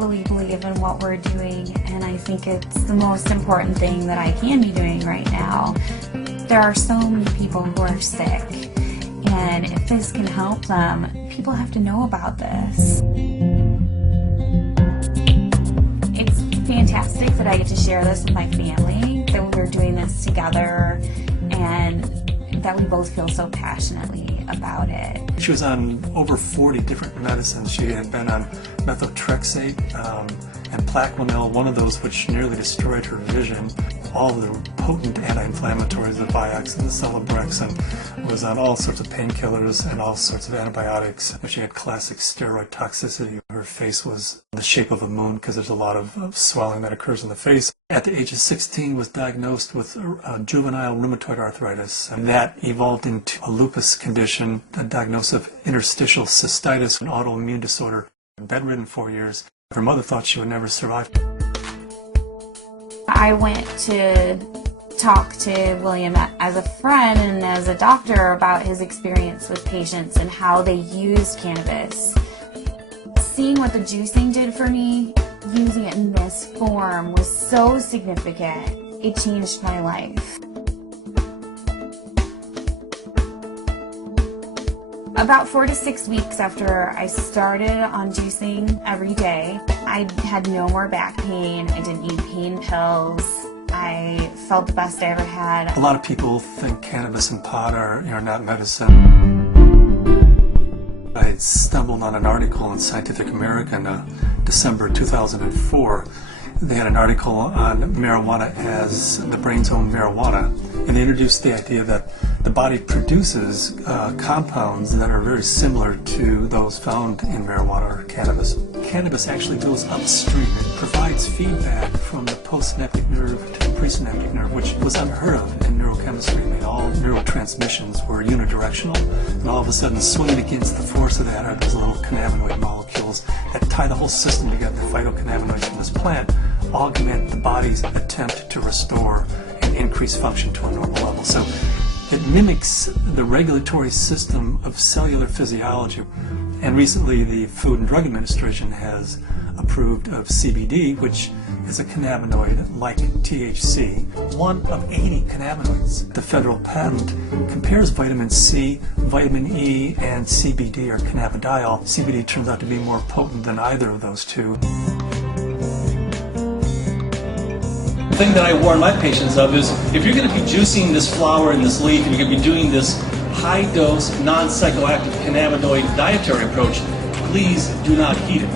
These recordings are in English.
totally believe in what we're doing, and I think it's the most important thing that I can be doing right now. There are so many people who are sick, and if this can help them, people have to know about this. It's fantastic that I get to share this with my family, that we're doing this together, and that we both feel so passionately about it. She was on over 40 different medicines. She had been on methotrexate and Plaquenil, one of those which nearly destroyed her vision. All of the potent anti-inflammatories, the Vioxx and the Celebrex, and was on all sorts of painkillers and all sorts of antibiotics. She had classic steroid toxicity. Her face was the shape of a moon because there's a lot of swelling that occurs in the face. At the age of 16, was diagnosed with juvenile rheumatoid arthritis, and that evolved into a lupus condition, a diagnosis of interstitial cystitis, an autoimmune disorder. Bedridden 4 years. Her mother thought she would never survive. I went to talk to William as a friend and as a doctor about his experience with patients and how they used cannabis. Seeing what the juicing did for me, using it in this form, was so significant. It changed my life. About 4 to 6 weeks after I started on juicing every day, I had no more back pain. I didn't need pain pills. I felt the best I ever had. A lot of people think cannabis and pot are not medicine. I had stumbled on an article in Scientific American, December 2004. They had an article on marijuana as the brain's own marijuana, and they introduced the idea that the body produces compounds that are very similar to those found in marijuana or cannabis. Cannabis actually goes upstream. It provides feedback from the postsynaptic nerve to the presynaptic nerve, which was unheard of in neurochemistry. I mean, all neurotransmissions were unidirectional, and all of a sudden, swinging against the force of that are those little cannabinoid molecules that tie the whole system together. The phytocannabinoids from this plant augment the body's attempt to restore and increase function to a normal level. So it mimics the regulatory system of cellular physiology. And recently the Food and Drug Administration has approved of CBD, which is a cannabinoid like THC, one of 80 cannabinoids. The federal patent compares vitamin C, vitamin E, and CBD, or cannabidiol. CBD turns out to be more potent than either of those two. The thing that I warn my patients of is, if you're going to be juicing this flower and this leaf, and you're going to be doing this high-dose, non-psychoactive cannabinoid dietary approach, please do not heat it.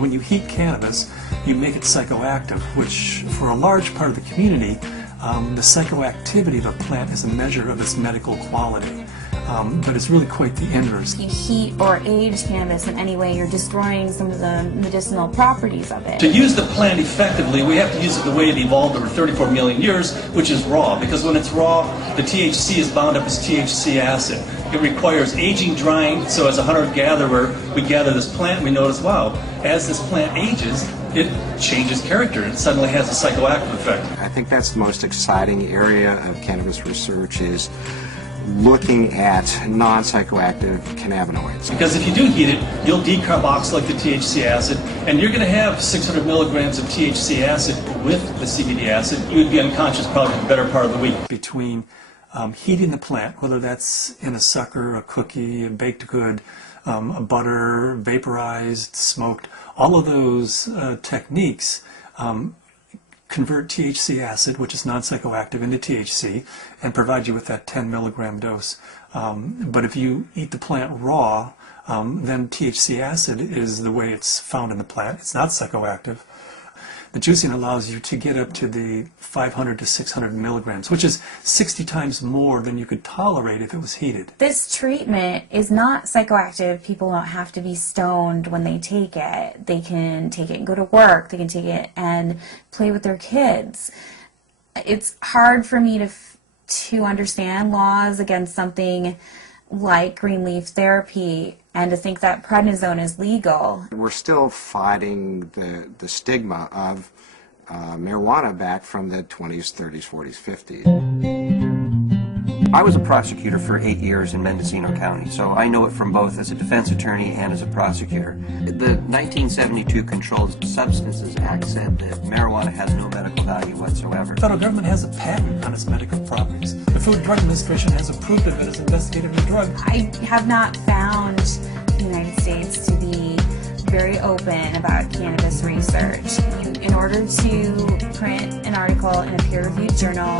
When you heat cannabis, you make it psychoactive, which for a large part of the community, the psychoactivity of a plant is a measure of its medical quality. But it's really quite the inverse. If you heat or age cannabis in any way, you're destroying some of the medicinal properties of it. To use the plant effectively, we have to use it the way it evolved over 34 million years, which is raw. Because when it's raw, the THC is bound up as THC acid. It requires aging, drying, so as a hunter-gatherer, we gather this plant and we notice, wow, as this plant ages, it changes character. It suddenly has a psychoactive effect. I think that's the most exciting area of cannabis research, is looking at non-psychoactive cannabinoids. Because if you do heat it, you'll decarboxylate the THC acid, and you're going to have 600 milligrams of THC acid with the CBD acid. You would be unconscious probably for the better part of the week. Between heating the plant, whether that's in a sucker, a cookie, a baked good, a butter, vaporized, smoked, all of those techniques convert THC acid, which is non-psychoactive, into THC and provide you with that 10 milligram dose. But if you eat the plant raw, then THC acid is the way it's found in the plant. It's not psychoactive. The juicing allows you to get up to the 500 to 600 milligrams, which is 60 times more than you could tolerate if it was heated. This treatment is not psychoactive. People don't have to be stoned when they take it. They can take it and go to work. They can take it and play with their kids. It's hard for me to understand laws against something like green leaf therapy and to think that prednisone is legal. We're still fighting the stigma of marijuana back from the 20s, 30s, 40s, 50s. I was a prosecutor for 8 years in Mendocino County, so I know it from both as a defense attorney and as a prosecutor. The 1972 Controlled Substances Act said that marijuana has no medical value whatsoever. The federal government has a patent on its medical properties. The Food and Drug Administration has approved of it as an investigative new drug. I have not found the United States to be very open about cannabis research. In order to print an article in a peer-reviewed journal,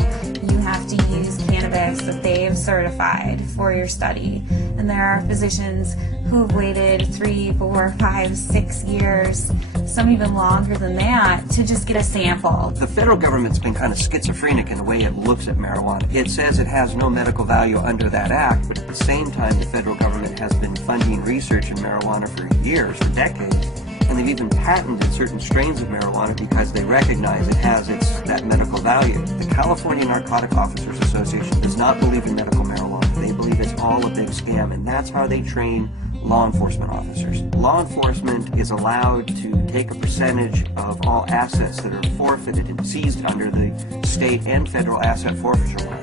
you have to use cannabis that they have certified for your study. And there are physicians who have waited 3, 4, 5, 6 years, some even longer than that, to just get a sample. The federal government's been kind of schizophrenic in the way it looks at marijuana. It says it has no medical value under that act, but at the same time the federal government has been funding research in marijuana for years, for decades. And they've even patented certain strains of marijuana because they recognize it has that medical value. The California Narcotic Officers Association does not believe in medical marijuana. They believe it's all a big scam, and that's how they train law enforcement officers. Law enforcement is allowed to take a percentage of all assets that are forfeited and seized under the state and federal asset forfeiture law.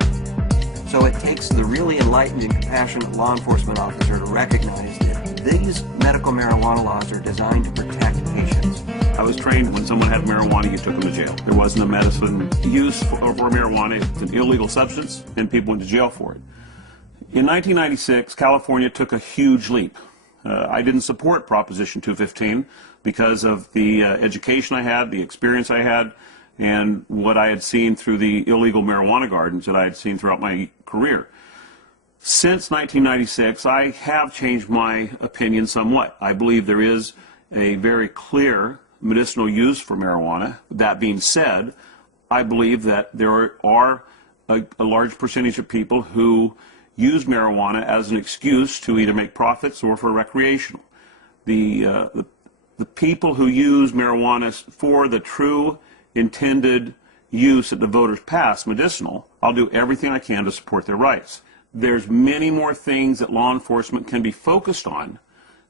So it takes the really enlightened and compassionate law enforcement officer to recognize that these medical marijuana laws are designed to protect patients. I was trained when someone had marijuana, you took them to jail. There wasn't a medicine use for marijuana. It's an illegal substance, and people went to jail for it. In 1996, California took a huge leap. I didn't support Proposition 215 because of the education I had, the experience I had, and what I had seen through the illegal marijuana gardens that I had seen throughout my career. Since 1996, I have changed my opinion somewhat. I believe there is a very clear medicinal use for marijuana. That being said, I believe that there are a large percentage of people who use marijuana as an excuse to either make profits or for recreational. The people who use marijuana for the true intended use that the voters passed, medicinal, I'll do everything I can to support their rights. There's many more things that law enforcement can be focused on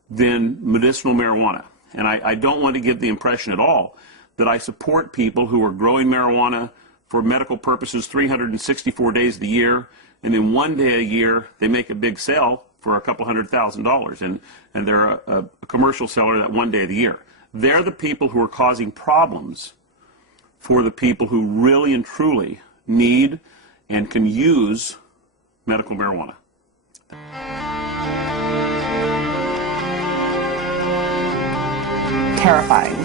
than medicinal marijuana. And I don't want to give the impression at all that I support people who are growing marijuana for medical purposes 364 days of the year, and then one day a year they make a big sale for a couple $100,000, and they're a commercial seller that one day of the year. They're the people who are causing problems for the people who really and truly need and can use medical marijuana. Terrifying,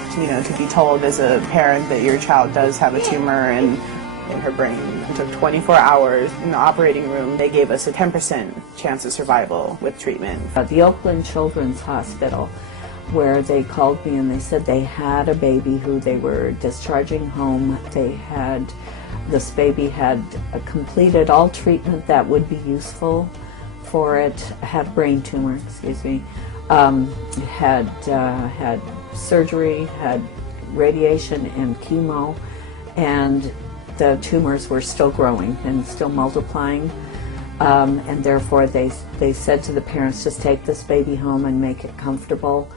to be told as a parent that your child does have a tumor in her brain. It took 24 hours in the operating room. They gave us a 10% chance of survival with treatment. The Oakland Children's Hospital, where they called me and they said they had a baby who they were discharging home. This baby had completed all treatment that would be useful for it, had brain tumor, had surgery, had radiation and chemo, and the tumors were still growing and still multiplying, and therefore they said to the parents, just take this baby home and make it comfortable,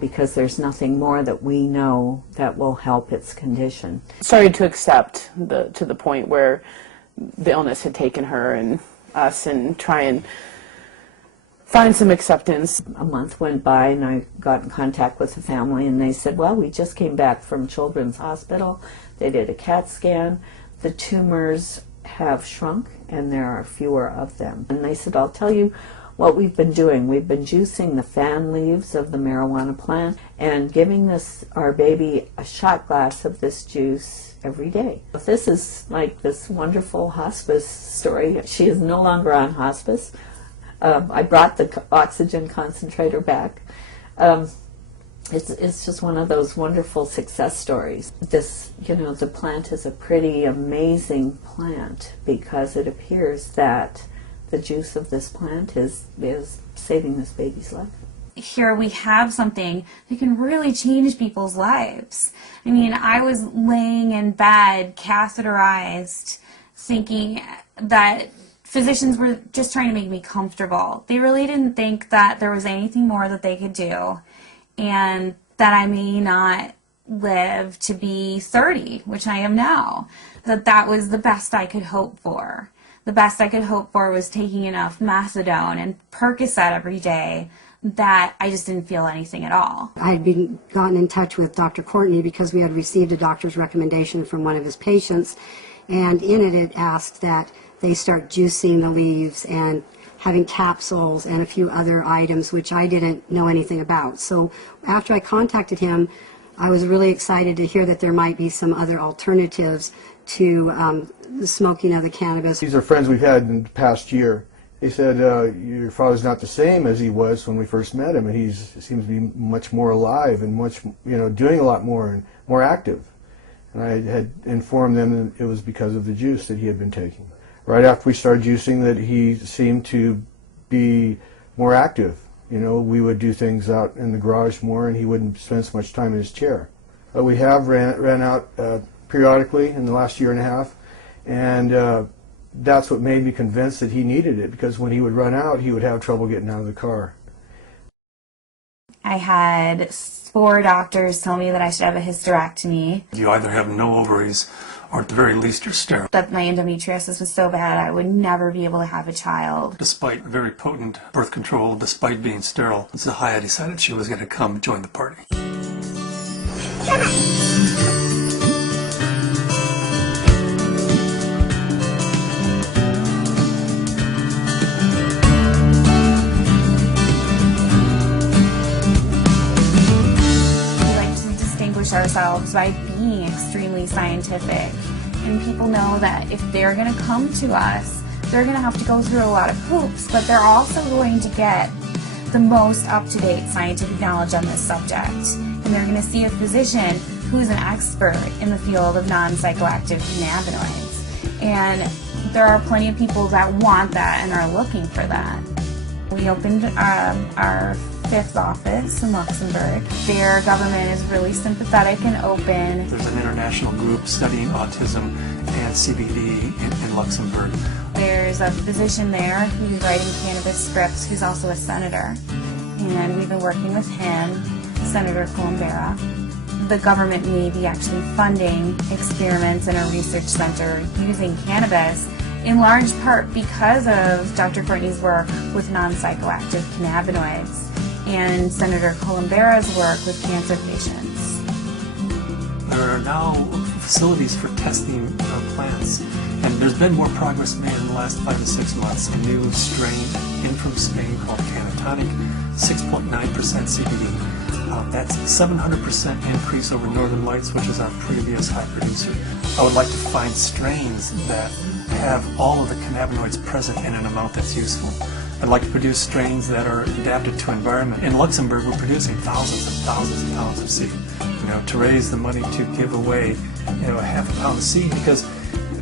because there's nothing more that we know that will help its condition. Started to accept to the point where the illness had taken her and us, and try and find some acceptance. A month went by and I got in contact with the family, and they said, well, we just came back from Children's Hospital. They did a CAT scan. The tumors have shrunk and there are fewer of them. And they said, I'll tell you what we've been doing. We've been juicing the fan leaves of the marijuana plant and giving our baby a shot glass of this juice every day. This is like this wonderful hospice story. She is no longer on hospice. I brought the oxygen concentrator back. It's just one of those wonderful success stories. The plant is a pretty amazing plant because it appears that the juice of this plant is saving this baby's life. Here we have something that can really change people's lives. I mean, I was laying in bed, catheterized, thinking that physicians were just trying to make me comfortable. They really didn't think that there was anything more that they could do, and that I may not live to be 30, which I am now. That was the best I could hope for. the best I could hope for was taking enough methadone and Percocet every day that I just didn't feel anything at all. I had gotten in touch with Dr. Courtney because we had received a doctor's recommendation from one of his patients, and in it asked that they start juicing the leaves and having capsules and a few other items which I didn't know anything about. So after I contacted him, I was really excited to hear that there might be some other alternatives to the smoking of the cannabis. These are friends we've had in the past year. They said, your father's not the same as he was when we first met him, and he seems to be much more alive and much, doing a lot more and more active. And I had informed them that it was because of the juice that he had been taking. Right after we started juicing, that he seemed to be more active. We would do things out in the garage more, and he wouldn't spend so much time in his chair. But we have ran out periodically in the last year and a half, and that's what made me convinced that he needed it, because when he would run out, he would have trouble getting out of the car. I had 4 doctors tell me that I should have a hysterectomy. You either have no ovaries, or at the very least you're sterile. That my endometriosis was so bad I would never be able to have a child. Despite very potent birth control, despite being sterile, Zahaya decided she was going to come join the party. Ourselves by being extremely scientific, and people know that if they're going to come to us, they're going to have to go through a lot of hoops, but they're also going to get the most up-to-date scientific knowledge on this subject, and they're going to see a physician who's an expert in the field of non-psychoactive cannabinoids, and there are plenty of people that want that and are looking for that. We opened our 5th office in Luxembourg. Their government is really sympathetic and open. There's an international group studying autism and CBD in Luxembourg. There's a physician there who's writing cannabis scripts who's also a senator, and we've been working with him, Senator Columbera. The government may be actually funding experiments in a research center using cannabis, in large part because of Dr. Courtney's work with non-psychoactive cannabinoids and Senator Columbera's work with cancer patients. There are now facilities for testing plants, and there's been more progress made in the last 5 to 6 months. A new strain in from Spain called Cannatonic, 6.9% CBD. That's a 700% increase over Northern Lights, which is our previous high producer. I would like to find strains that have all of the cannabinoids present in an amount that's useful. I'd like to produce strains that are adapted to environment. In Luxembourg, we're producing thousands and thousands of pounds of seed, to raise the money to give away, a half a pound of seed, because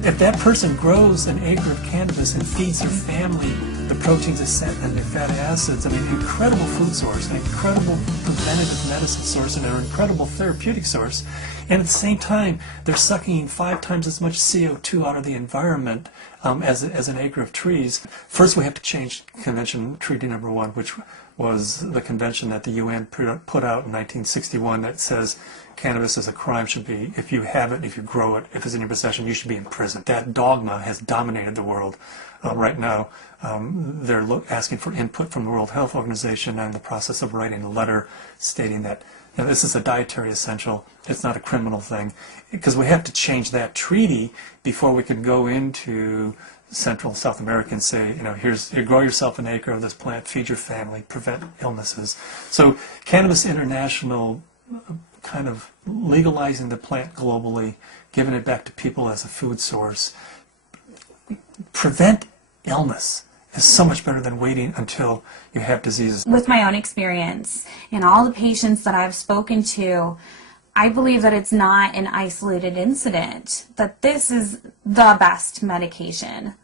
if that person grows an acre of cannabis and feeds their family the proteins and the fatty acids, incredible food source, an incredible preventative medicine source, and an incredible therapeutic source. And at the same time, they're sucking 5 times as much CO2 out of the environment as an acre of trees. First, we have to change Convention Treaty Number 1, which was the convention that the UN put out in 1961 that says cannabis is a crime, should be, if you have it, if you grow it, if it's in your possession, you should be in prison. That dogma has dominated the world right now. They're asking for input from the World Health Organization, and in the process of writing a letter stating that this is a dietary essential, it's not a criminal thing, because we have to change that treaty before we can go into Central and South America and say, here, grow yourself an acre of this plant, feed your family, prevent illnesses. So Cannabis International kind of legalizing the plant globally, giving it back to people as a food source, prevent illness is so much better than waiting until you have diseases. With my own experience and all the patients that I've spoken to, I believe that it's not an isolated incident, that this is the best medication